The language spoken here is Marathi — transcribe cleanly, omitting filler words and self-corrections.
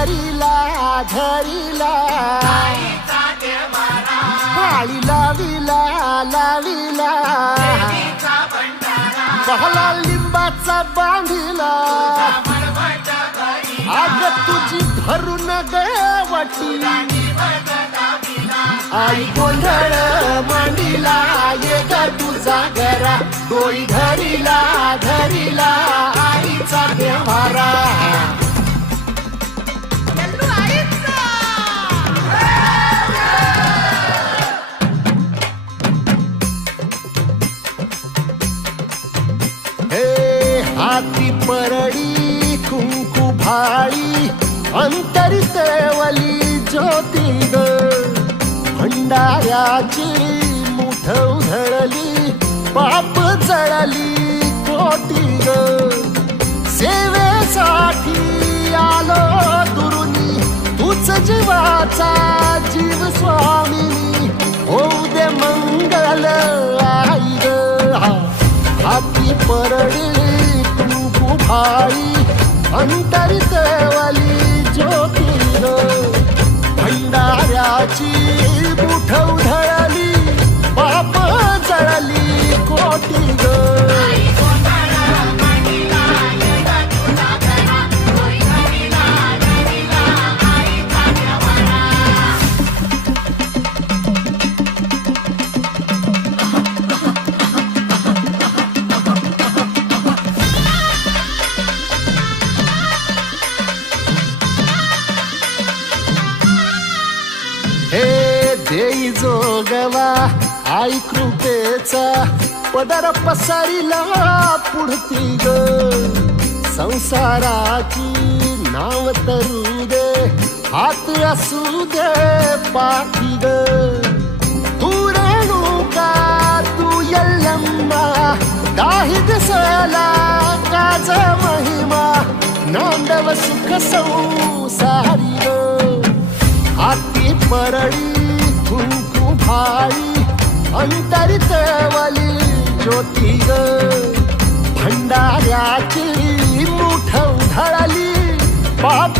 धरिला धरिला काळी लाविला लाविला पहला लिंबाचा बांधिला आग तुझी भरून गवटी आई गोंधळ मांडिला ये ग तुझा घरा डोई धरिला धरिला आईचा देवारा हाती परडी कुंकू भाळी अंतरित वली ज्योती ग भंडाऱ्याची मुठ उधळली पाप जळली कोटी ग सेवेसाठी आलो दुरुनी तूच जीवाचा जीव स्वामिनी होऊ दे मंगल आई ग हाती परडी भाई अंतरित वाली ज्योती ग भंडाऱ्याची मुठ उधळली पाप जळली कोटी ग देई जोगवा आई कृपेचा पदर पसरिला पुढती ग संसाराची नाव तरू दे हात असू दे पाठी ग तू रेणुका तू यल्लम्मा काही दिसला काज महिमा नांदव सुख संसारी ग हाती परडी कुंकू भाई अंतरित वाली ज्योती ग भंडाऱ्याची मुठ उधळली पाप